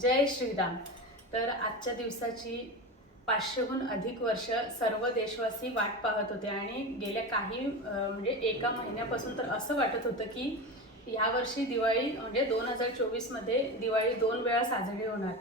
जय श्रीराम. तर आजच्या दिवसाची पाचशेहून अधिक वर्ष सर्व देशवासी वाट पाहत होते आणि गेल्या काही म्हणजे एका महिन्यापासून तर असं वाटत होतं की यावर्षी दिवाळी म्हणजे दोन हजार चोवीसमध्ये दिवाळी दोन वेळा साजरी होणार.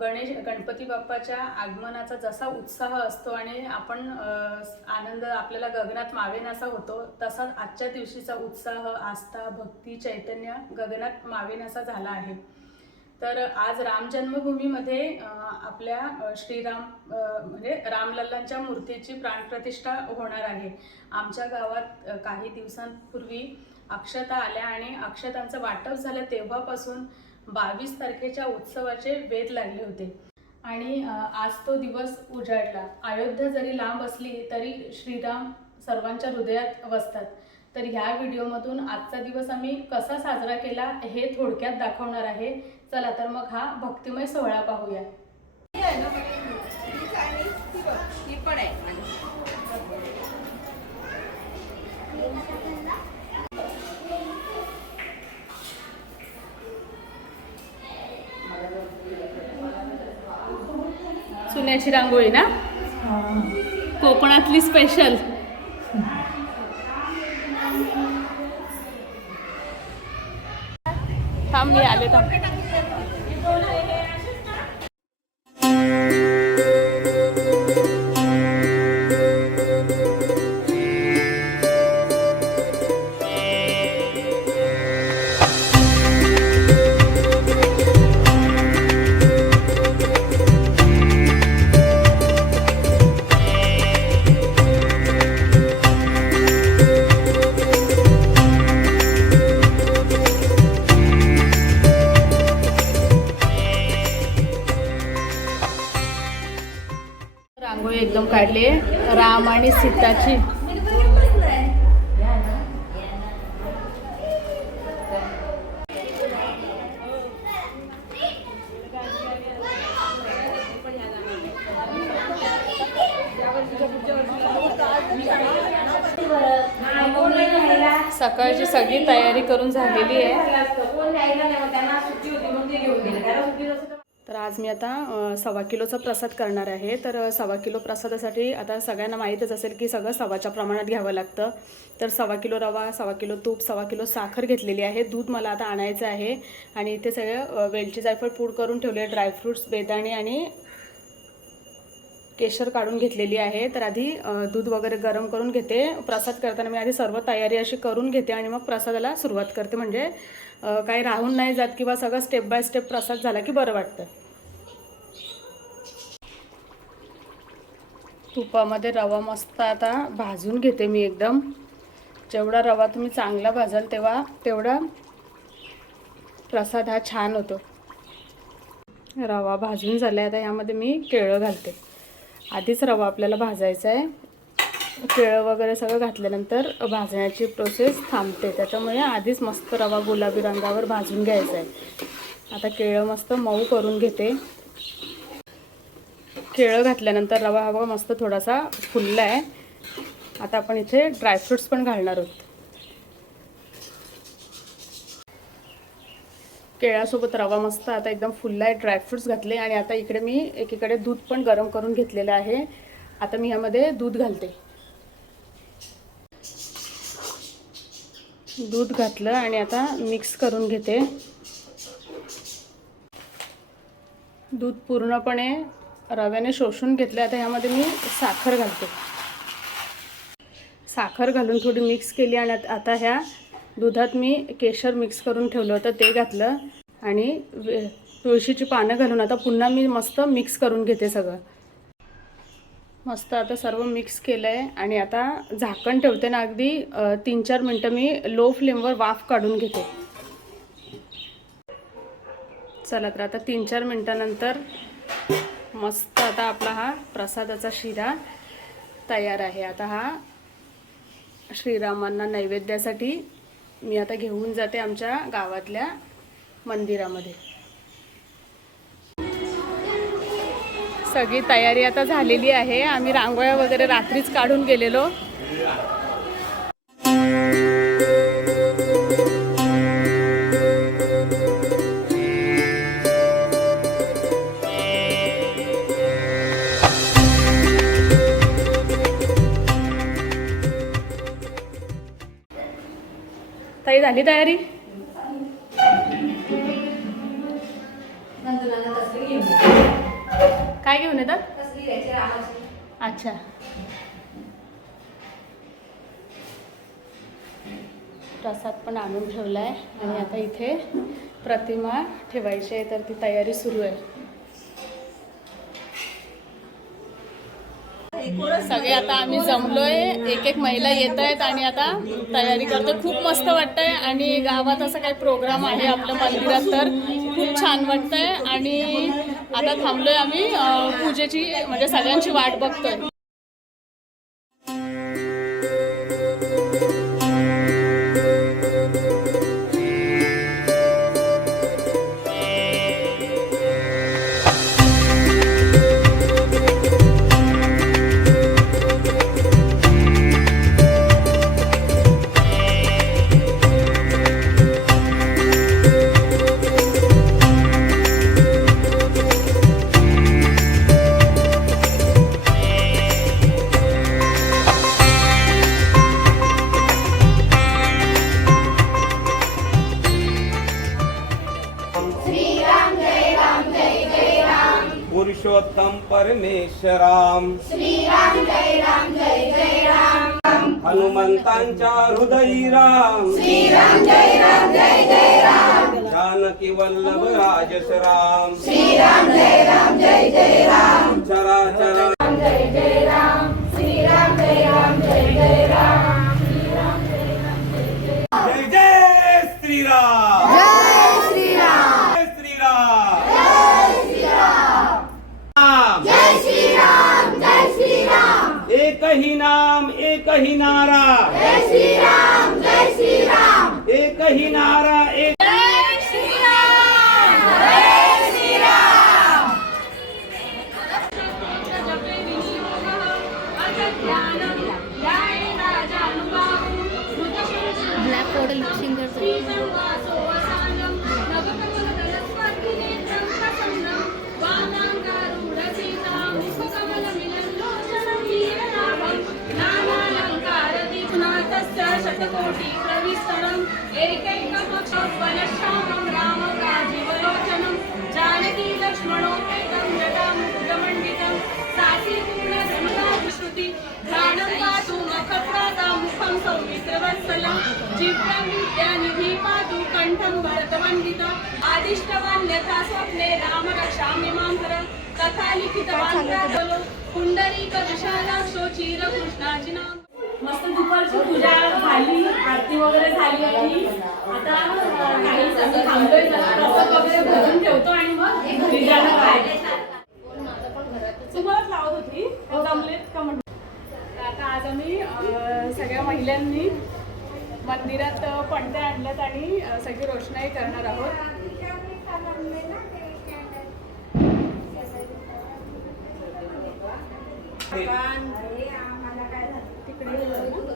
गणेश गणपती बाप्पाच्या आगमनाचा जसा उत्साह असतो आणि आपण आनंद आपल्याला गगनात मावेनासा होतो तसाच आजच्या दिवशीचा उत्साह आस्था भक्ती चैतन्य गगनात मावेनासा झाला आहे. तर आज राम जन्मभूमीमध्ये आपल्या श्रीराम म्हणजे रामलल्लांच्या मूर्तीची प्राणप्रतिष्ठा होणार आहे. आमच्या गावात काही दिवसांपूर्वी अक्षता आल्या आणि अक्षतांचं वाटप झालं तेव्हापासून बावीस तारखेच्या उत्सवाचे वेध लागले होते. आणि आज तो दिवस उजाडला. अयोध्या जरी लांब असली तरी श्रीराम सर्वांच्या हृदयात वसतात. तर ह्या व्हिडिओमधून आजचा दिवस आम्ही कसा साजरा केला हे थोडक्यात दाखवणार आहे. चला तर मग हा भक्तिमय सोहळा पाहूया. ही पण आहे चुन्याची रांगोळी ना? कोकणातली स्पेशल थांब मी आले थांब. Hola, eh. सीताची सकाळची सगळी तयारी करून झालेली आहे. तर आज मी आता सव्वा किलोचा प्रसाद करणार आहे. तर सव्वा किलो प्रसादासाठी आता सगळ्यांना माहीतच असेल की सगळं सव्वाच्या प्रमाणात घ्यावं लागतं. तर सव्वा किलो रवा सव्वा किलो तूप सव्वा किलो साखर घेतलेली आहे. दूध मला आता आणायचं आहे. आणि इथे सगळं वेलची जायफळ पूड करून ठेवले ड्रायफ्रूट्स बेदाणे आणि केशर काढून घेतलेली आहे. तर आधी दूध वगैरे गरम करून घेते. प्रसाद करताना मी आधी सर्व तयारी अशी करून घेते आणि मग प्रसादाला सुरुवात करते. म्हणजे काही राहून नाही जात किंवा सगळं स्टेप बाय स्टेप प्रसाद झाला की बरं वाटतं. तुपामध्ये रवा मस्त आता भाजून घेते मी एकदम. जेवढा रवा तुम्ही चांगला भाजाल तेव्हा तेवढा प्रसाद हा छान होतो. रवा भाजून झाला आता यामध्ये मी केळं घालते. आधीच रवा आपल्याला भाजायचा आहे. केळं वगैरे सगळं घातल्यानंतर भाजण्याची प्रोसेस थांबते. त्याच्यामुळे आधीच मस्त रवा गुलाबी रंगावर भाजून घ्यायचा आहे. आता केळं मस्त मऊ करून घेते. केळं घातल्यानंतर रवा हवा मस्त थोडासा फुलला आहे आता आपण इथे ड्रायफ्रुट्स पण घालणार आहोत. केळ्यासोबत रवा मस्त आता एकदम फुलला आहे ड्रायफ्रुट्स घातले आणि आता इकडे मी एकीकडे दूध पण गरम करून घेतलेलं आहे. आता मी ह्यामध्ये दूध घालते. दूध घातलं आणि आता मिक्स करून घेते. दूध पूर्णपणे रव्याने शोषून घेतले आता ह्यामध्ये मी साखर घालते. साखर घालून थोडी मिक्स केली आणि आता ह्या दुधात मी केशर मिक्स करून ठेवलं होतं ते घातलं. आणि तुळशीची पानं घालून आता पुन्हा मी मस्त मिक्स करून घेते सगळं. मस्त आता सर्व मिक्स केलं आहे आणि आता झाकण ठेवते ना अगदी तीन चार मिनटं मी लो फ्लेमवर वाफ काढून घेते. चला तर आता तीन चार मिनटानंतर मस्त आता आपला हा प्रसादाचा शिरा तयार आहे. आता हा श्रीरामांना नैवेद्यासाठी मी आता घेऊन जाते आमच्या गावातल्या मंदिरामध्ये. सगळी तयारी आता झालेली आहे. आम्ही रांगोळ्या वगैरे रात्रीच काढून गेलेलो. झाली तयारी? काय घेऊन येतात? अच्छा. प्रसाद पण आणून ठेवला आहे आणि आता इथे प्रतिमा ठेवायची आहे तर ती तयारी सुरू आहे. सगळे आता आम्ही जमलोय. एक एक महिला येत आहेत आणि आता तयारी करतो खूप मस्त वाटतंय आणि गावात असं काही प्रोग्राम आहे आपल्या मंदिरात तर खूप छान वाटतंय. आणि आता थांबलोय आम्ही पूजेची म्हणजे सगळ्यांची वाट बघतोय. पुरुषोत्तम परमेश्वराम. श्रीराम जय राम जय जय राम. हनुमंतांच्या हृदयी राम. श्रीराम जय राम जय जय राम. जानकी वल्लभ राजस राम श्रीराम नाम एक ही नारा. जय श्रीराम जय श्रीराम. एक ही नारा एक सौमित्रवत्सलं जिह्वं विद्यानिधि पातु कण्ठं भरतवन्दितम् आदिष्टवान् यथा स्वप्ने राम रक्षामि मां कर। तथा लिखितवान् प्राबलो पुण्डरीक विशालाक्षो चिरकृष्णाची नाम। मस्त दुपारची पूजा झाली आरती वगैरे झाली आणि आता काही सगळं थांबलोय प्रसाद वगैरे भरून ठेवतो आणि मग घरी जाणार आहे. तुम्हालाच लावत होती? जमलेत. का म्हणून तर आता आज आम्ही सगळ्या महिलांनी मंदिरात पणत्या आणल्यात आणि सगळी रोषणाई करणार आहोत. तिकडे.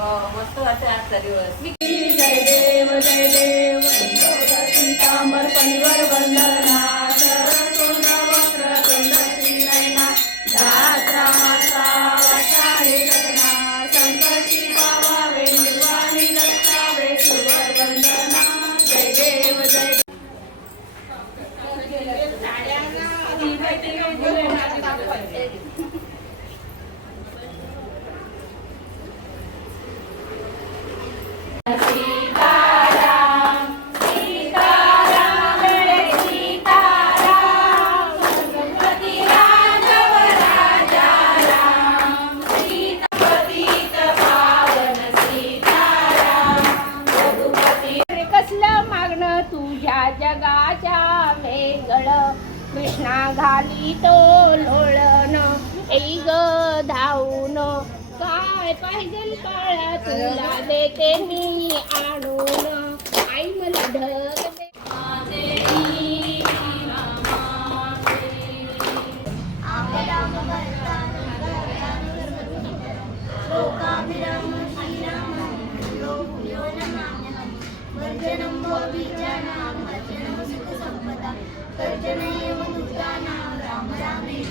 मस्त वाटतं आजचा दिवस जय देव जय देव पीतांबर परिवर वंदना सरसोन वक्र श्री श्रीनयना दात्रा माता काळा तुला देते मी आणून आई मला ढकते राम राम राम राम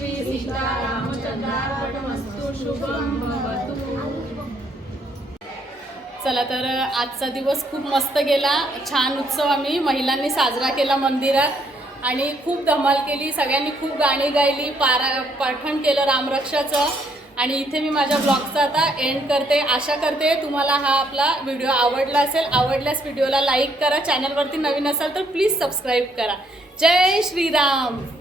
श्री सीतारामचन्द्रार्पणमस्तु शुभं भवतु. चला तर आजचा दिवस खूप मस्त गेला. छान उत्सव आम्ही महिलांनी साजरा केला मंदिरात. आणि खूप धमाल केली. सगळ्यांनी खूप गाणी गायली. पारा पाठण केलं रामरक्षाचं. आणि इथे मी माझ्या ब्लॉगचा आता एंड करते. आशा करते तुम्हाला हा आपला व्हिडिओ आवडला असेल. आवडल्यास व्हिडिओला लाईक करा. चॅनलवरती नवीन असाल तर प्लीज सबस्क्राईब करा. जय श्रीराम!